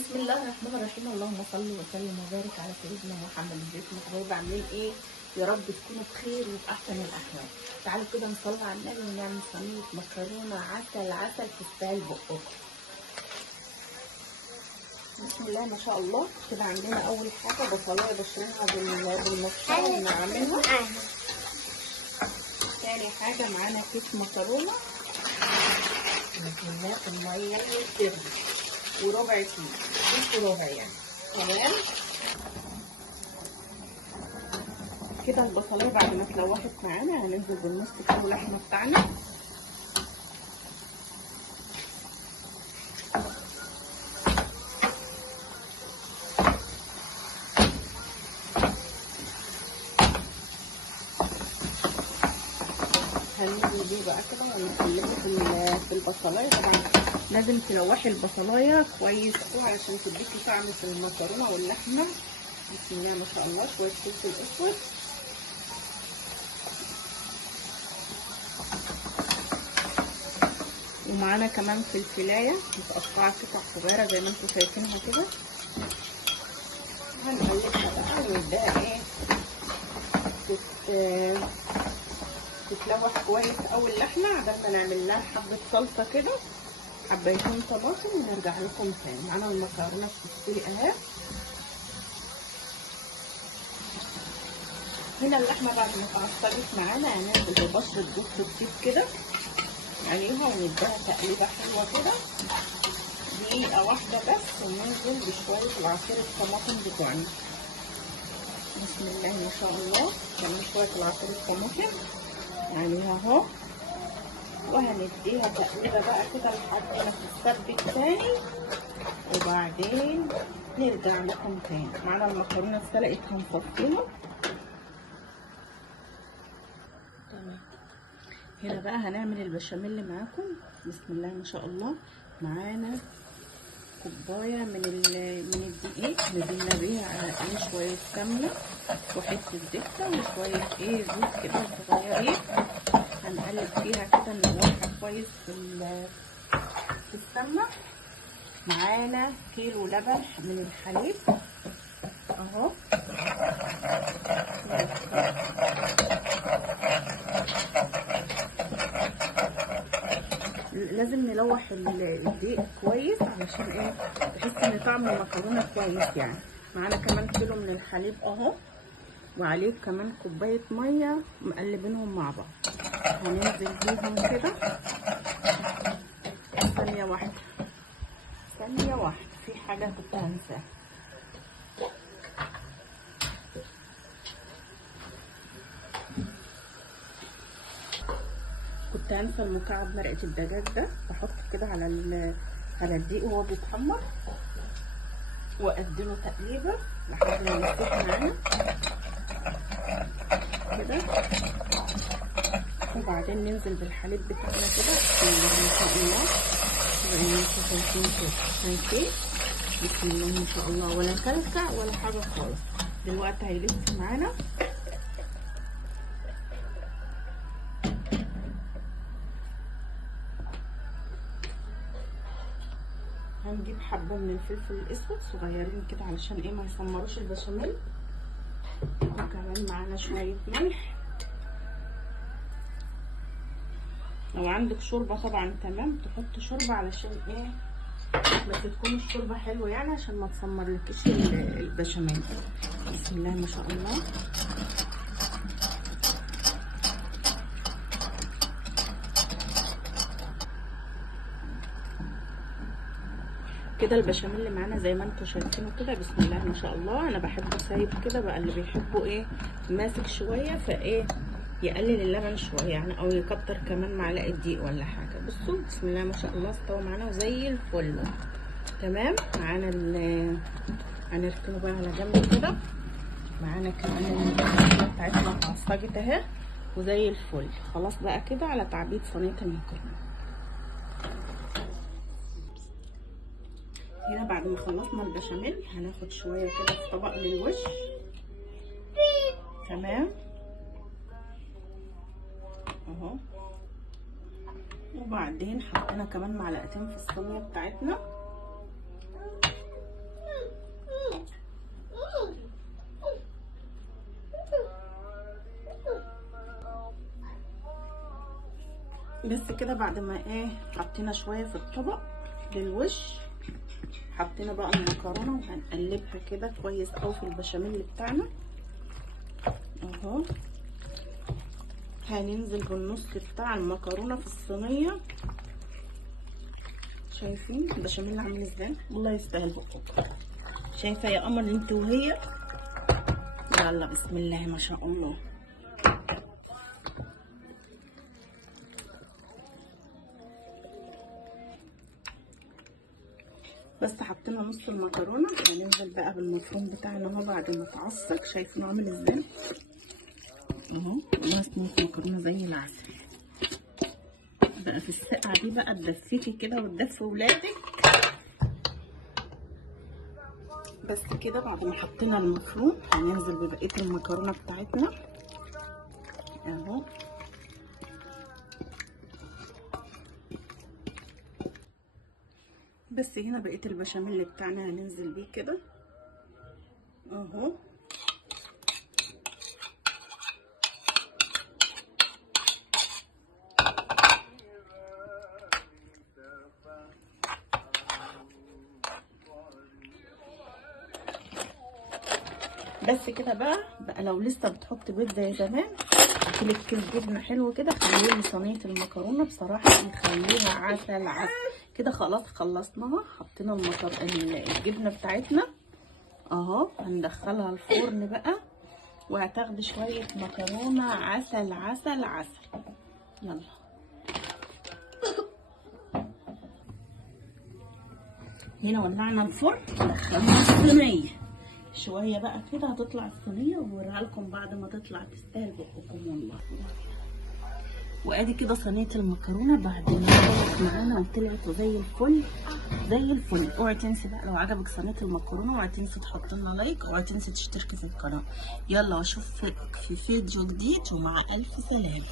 بسم الله الرحمن الرحيم. اللهم صل وسلم وبارك على سيدنا محمد. ازيكم يا حبايبي عاملين ايه؟ يا رب تكونوا بخير وبأحسن الأحوال. تعالوا كده نصلي على النبي ونعمل صينية مكرونة عسل تستاهل بقكم. بسم الله ما شاء الله. كده عندنا أول حاجة بصلاية بشرها بالمسطرة بنعملها. تاني حاجة معانا كيس مكرونة نزلناه في المية والسرنا وربع كيلو، كيس وربع يعني. تمام كده. البصلايه بعد ما اتلوحت معانا هننزل بالنص كيلو لحمه بتاعنا. هننزل بيه بقى كده ونقلبه في البصلايه. طبعا لازم تلوحي البصلايه كويس قوي علشان تديكي طعم في المكرونه واللحمه. بسم الله ما شاء الله. شويه فلفل اسود، ومعانا كمان فلفلايه متقطعه قطع صغيره زي ما انتم شايفينها كده. هنقلبها بقى ونبدأ ايه تتلوح كويس قوي اللحمه عبال ما نعمل لها حبه صلصه كده، حبايتين طماطم، ونرجع لكم تاني. معانا المكرونه بتستوي اهي. هنا اللحمه بعد ما اتعصجت معانا هننزل ببشره جوز الطيب كده عليها ونديها تقليبه حلوه كده دقيقه واحده بس، وننزل بشويه العصير الطماطم بتوعنا. بسم الله ما شاء الله. كمان شويه العصير الطماطم عليها اهو، وهنديها تقليبه بقى كده لحد ما تتسبك تاني، وبعدين نرجع لكم تاني. معانا المكرونه اتسلقت هنصفيها. تمام. هنا بقى هنعمل البشاميل معاكم. بسم الله ما شاء الله. معانا كوبايه من الدقيق نزلنا بيها على شويه سمنه وحته زبده وشويه زيت كده صغيرين. هنقلب فيها كده نروحها كويس في السمنه. معانا كيلو لبن من الحليب اهو. لازم نلوح الدقيق كويس علشان ايه تحس ان طعم المكرونه كويس يعني. معانا كمان كيلو من الحليب اهو، وعليه كمان كوبايه ميه مقلبينهم مع بعض. هننزل بيهم كده ثانيه واحده في حاجه كنت هنساها. كنت هنسى المكعب مرقه الدجاج ده، بحط كده على الدقيق وهو بيتحمر، واديله تقليبه لحد ما يستوي معانا كده، وبعدين ننزل بالحليب بتاعنا كده. بسم الله ما شاء الله. زي ما انتم شايفين كده. شايفين؟ بسم الله ما شاء الله. ولا كلكع ولا حاجه خالص. دلوقتي هيلف معانا. هنجيب حبه من الفلفل الاسود صغيرين كده علشان ايه ما يسمروش البشاميل. وكمان معانا شويه ملح. لو عندك شوربه طبعا تمام تحط شوربه علشان ايه بس تكون الشوربه حلوه يعني عشان ما تسمرلكيش البشاميل. بسم الله ما شاء الله. كده البشاميل اللي معانا زي ما انتم شايفينه كده. بسم الله ما شاء الله. انا بحبه سايب كده بقى، اللي بيحبه ايه ماسك شويه فايه يقلل اللبن شويه يعني، او يكتر كمان معلقه دقيق ولا حاجه. بصوا بسم الله ما شاء الله استوى معانا وزي الفل. تمام. معانا هنركنه بقى على جنب كده. معانا كمان المكرونه بتاعتنا اتعصجت اهي وزي الفل. خلاص بقى كده على تعبيد صينيه المكرونه. هنا بعد ما خلصنا البشاميل هناخد شويه كده في طبق للوش. تمام اهو. وبعدين حطينا كمان معلقتين في الصينيه بتاعتنا بس كده بعد ما ايه حطينا شويه في الطبق للوش، حطينا بقى المكرونه وهنقلبها كده كويس قوي في البشاميل بتاعنا اهو. هننزل بالنص بتاع المكرونه في الصينيه. شايفين البشاميل عامل ازاي؟ والله يستاهل بقكم. شايفه يا قمر انت وهي؟ يلا بسم الله ما شاء الله. بس حطينا نص المكرونه، هننزل بقى بالمفروم بتاعنا اهو بعد ما اتعصق. شايفينه عامل ازاي اهو؟ والله صينيه مكرونه زي العسل. بقى في السقعه دي بقى تدفيكي كده وتدفي ولادك. بس كده بعد ما حطينا المفروم هننزل ببقيه المكرونه بتاعتنا اهو. بس هنا بقيه البشاميل بتاعنا هننزل بيه كده اهو. بس كده بقى لو لسه بتحط بيض زي زمان هاتلك كيس جبنه حلو كده، خليه صينيه المكرونه بصراحه هنخليها عسل عسل كده. خلاص خلصناها، حطينا الجبنه بتاعتنا اهو. هندخلها الفرن بقى وهتاخدي شويه مكرونه عسل عسل عسل. يلا هنا ولعنا الفرن، دخلنا الصينيه شويه بقى كده هتطلع الصينيه ووريها لكم بعد ما تطلع. تستاهل بقكم والله. وادي كده صينيه المكرونه بعد ما طلعت معانا وطلعت زي الفل زي الفل. اوعي تنسي بقى لو عجبك صينيه المكرونه، اوعي تنسي تحط لنا لايك، اوعي تنسي تشتركي في القناه. يلا واشوفك في فيديو جديد ومع الف سلامه.